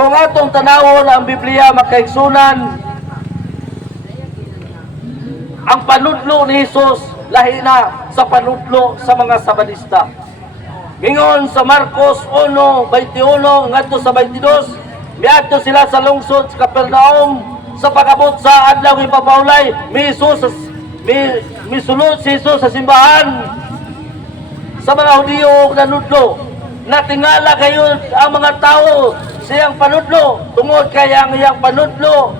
Kung atong tanawon ang Biblia makaigsunan, ang panudlo ni Jesus lahi na sa panudlo sa mga Sabanista. Gingon sa Marcos 1:21 ngadto sa 22, miadto sila sa lungsod sa Capernaum. Sa pag-abot sa adlaw ipapawlay, misulod si Jesus sa simbahan sa mga Hudiyo nanudlo. Natingala kayo ang mga tao siyang panudlo, tungod kay ang iyang panudlo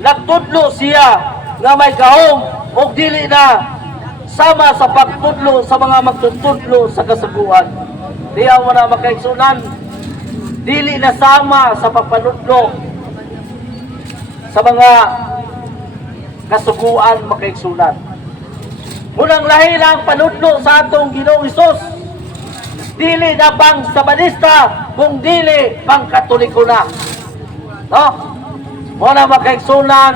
nagtudlo siya nga may gahom o dili na sama sa pagtudlo sa mga magtutudlo sa kasaguan. Diya mo na makaigsunan, dili na sama sa pagpanudlo sa mga kasuguan makaigsunan. Munang lahi na ang panudlo sa atong Ginoong Hesus, dili na pang Sabanista kung dili pang Katoliko na. No? Muna makaigsunan,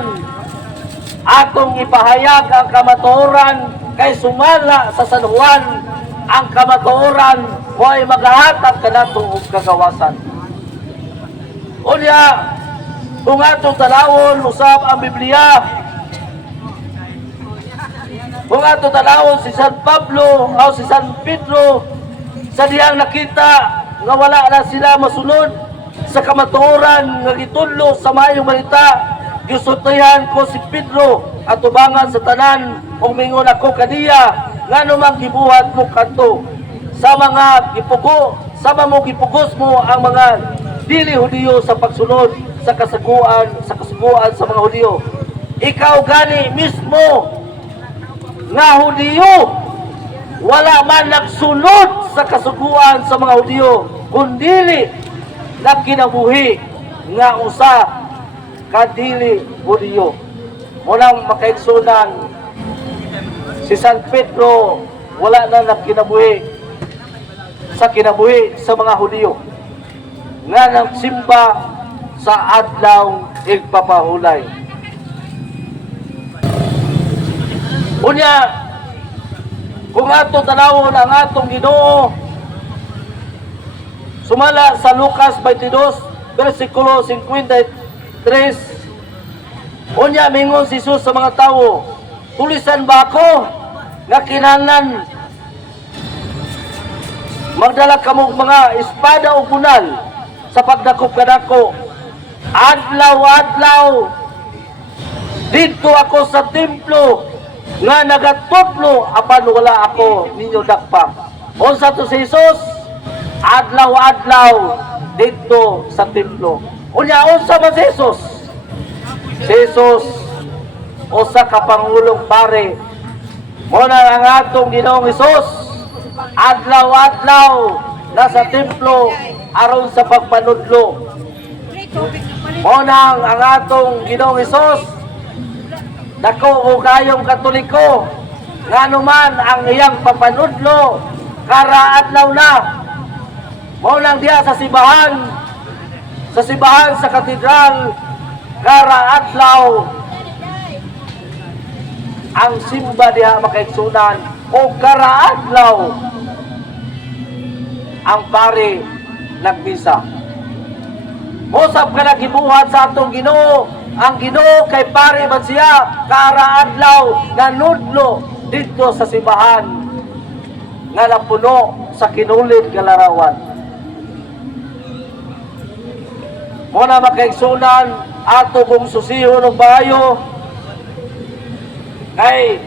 atong ipahayag ang kamatuoran kay sumala sa San Juan ang kamatuoran mo ay magahatag kanato og kagawasan. Unya, kung atong talawon usab ang Biblia, kung atong talawon si San Pablo o si San Pedro, sa diyang nakita nga wala na sila masunod sa kamatuoran nga gitudlo sa maayong balita, gisultihan ko si Pedro at tubangan sa tanan ug mingon ako kaniya ngano man gibuhat mo kadto sa mga gipugo, sama mo gipugos mo ang mga dili Hudiyo sa pagsunod sa kasuguan sa mga Hudiyo. Ikaw gani mismo nga Hudiyo, wala man nagsunod sa kasuguan sa mga Hudiyo, kundili nagkinabuhi nga usa kadili Hudiyo. Munang makaigsunan, si San Pedro wala na nagkinabuhi sa kinabuhi sa mga Hudiyo nga nagsimba sa adlaw igpapahulay. Unya, kung atong tanawon ang atong Ginoo, sumala sa Lucas 22, versikulo 53, unya mingon si Jesus sa mga tao, tulisan ba ako nga kinahanglan magdala kamo mga espada o bunal sa pagdakop kadako? Adlaw-adlaw dito ako sa templo nga nagatutlo apan wala ako ninyo dakpa. Unsa to si Jesus? Adlaw-adlaw dito sa templo. Unya, unsa man si Jesus? Si Jesus usa ka pangulong pare. Muna ang atong Ginoong Hesus, adlaw-adlaw nasa templo aron sa pagpanudlo. Muna ang atong Ginoong Hesus, dako o kayong Katoliko, nganuman ang iyang papanudlo karaadlaw na. Muna diya sa sibahan sa katedral, karaadlaw ang simba diha makaigsunan o karaadlaw ang pare nagbisa. Usab ka na gibuhat sa atong Ginoo. Ang Ginoo kay pare man siya karaadlaw nanudlo dito sa simbahan nga napuno sa kinulid nga larawan. Muna makaigsunan ato kong susiho ng bayo kay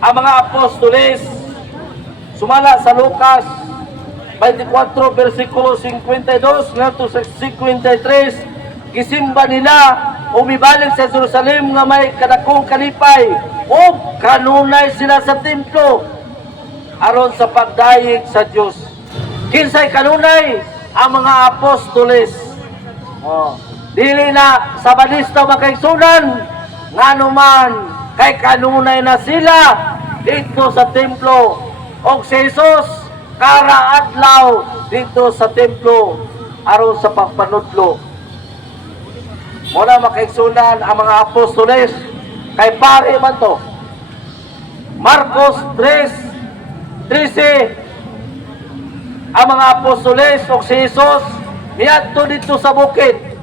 ang mga apostoles sumala sa Lucas 24 versikulo 52 ngadto sa 53, gisimba nila umibalik sa Jerusalem nga may kadakong kalipay o kanunay sila sa templo aron sa pagdayeg sa Dios. Kinsay kanunay? Ang mga apostoles. Dili na Sabanista makaigsunan, nganuman kay kanunay na sila dito sa templo o si Jesus karaadlaw dito sa templo aron sa pagpanudlo. Muna makaigsunan ang mga apostoles kay pare man to. Marcos 3:13 ang mga apostoles o si Jesus niadto dito sa bukid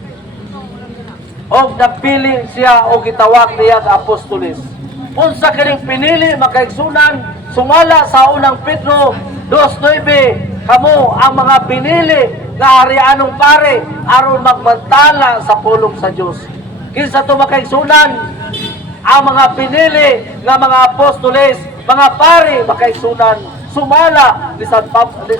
o nagpili siya o gitawag niya nga apostoles. Unsa kining pinili makaigsunan sumala sa unang Pedro 2:9 kamo ang mga pinili nga harianong pare aron magmantala sa pulong sa Dios. Kinsa to makaigsunan ang mga pinili nga mga apostoles, mga pare makaigsunan sumala ni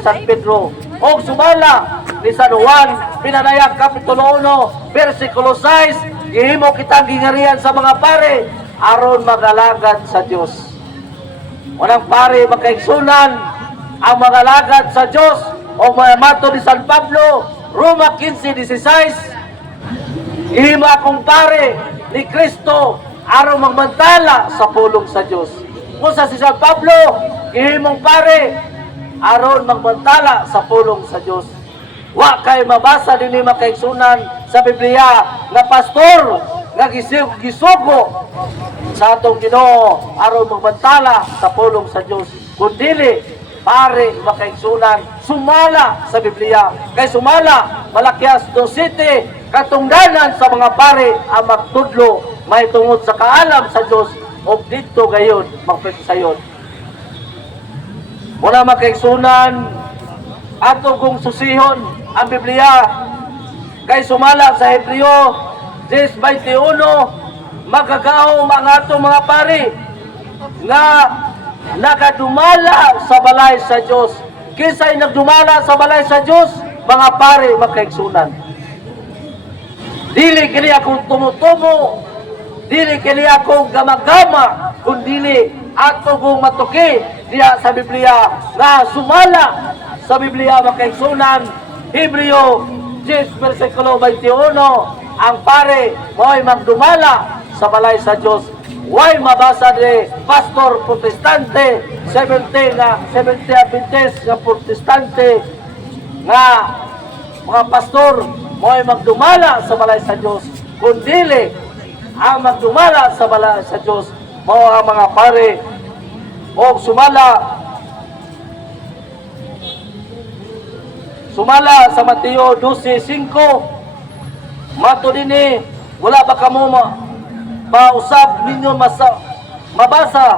San Pedro o sumala ni San Juan, pinanayag Kapitulo 1, versikulo 6, gihimo kitang gingarihan sa mga pare, aron magalagad sa Diyos. Unang pare, makaigsunan, ang mga lagad sa Diyos, o mato ni San Pablo, Roma 15:16, gihimo akong pare ni Kristo, aron magmantala sa pulong sa Diyos. Kung sa si San Pablo, gihimong pare, aron magmantala sa pulong sa Diyos. Wa kay mabasa dinhi makaigsunan sa Biblia nga pastor nga gisugo sa atong Ginoo aron magbantala sa pulong sa Dios. Kun dili pare makaigsunan sumala sa Biblia. Kay sumala Malakias 2:7 katungdanan sa mga pare ang magtudlo may tungod sa kaalam sa Dios ug didto gayon magpigsayon. Wala makaigsunan ato kung susihon ang Biblia kay sumala sa Hebreo 10:21 magagaw mga ato mga pari nga nakadumala sa balay sa Dios. Kinsay nagdumala sa balay sa Dios? Mga pari makaigsunan. Dili kini akong tumutumo, dili kini akong gamagama, kundi ato kong matuki diya sa Biblia nga sumala sa Biblia makaigsunan. Hebreo 10:21 ang pare mo'y magdumala sa balay sa Dios. Way mabasa ni pastor protestante 70 Adventist nga protestante nga mga pastor mo'y magdumala sa balay sa Dios. Kundili ang magdumala sa balay sa Dios mao ang mga pare o sumala sa Mateo 12:5 mato dinhi wala ba kamo mausab ninyo mabasa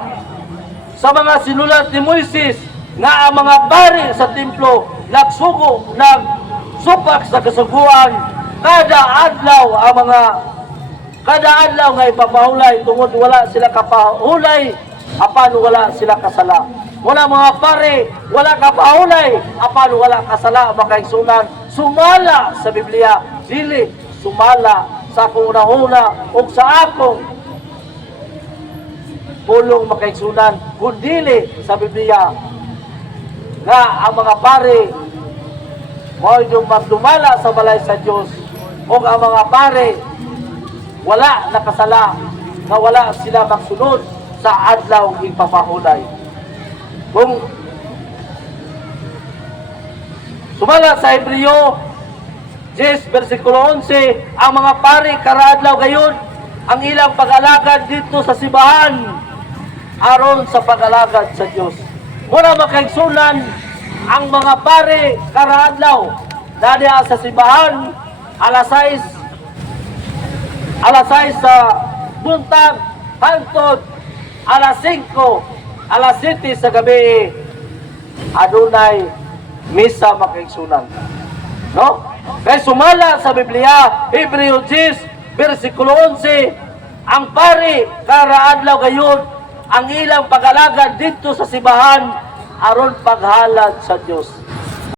sa mga sinulat ni Moises nga ang mga pari sa templo nagsupak sa kasuguan kada adlaw nga ipapahulay tungod wala sila kapahulay apan wala sila kasala. Wala mga pare, wala kapahulay, apan wala kasala makaigsunan. Sumala sa Biblia, dili sumala sa akong unahuna o sa akong pulong makaigsunan, kundili sa Biblia nga ang mga pare mo yung magdumala sa balay sa Dios o ang mga pare wala nakasala nga wala sila magsunod sa adlaw ipapahulay. Kung sumala sa Hebreo 10:11 ang mga pari karaadlaw gayon ang ilang pag-alagad dito sa simbahan aron sa pag-alagad sa Dios. Muna makaigsunan ang mga pari karaadlaw dadya sa simbahan alas 6 sa buntag hangtod alas 5 alas 7 sa gabi adunay misa makaigsunan. No? Kaya sumala sa Biblia, Hebreo 10:11, ang pari karaadlaw gayon ang ilang pag-alagad dito sa simbahan aron paghalad sa Dios.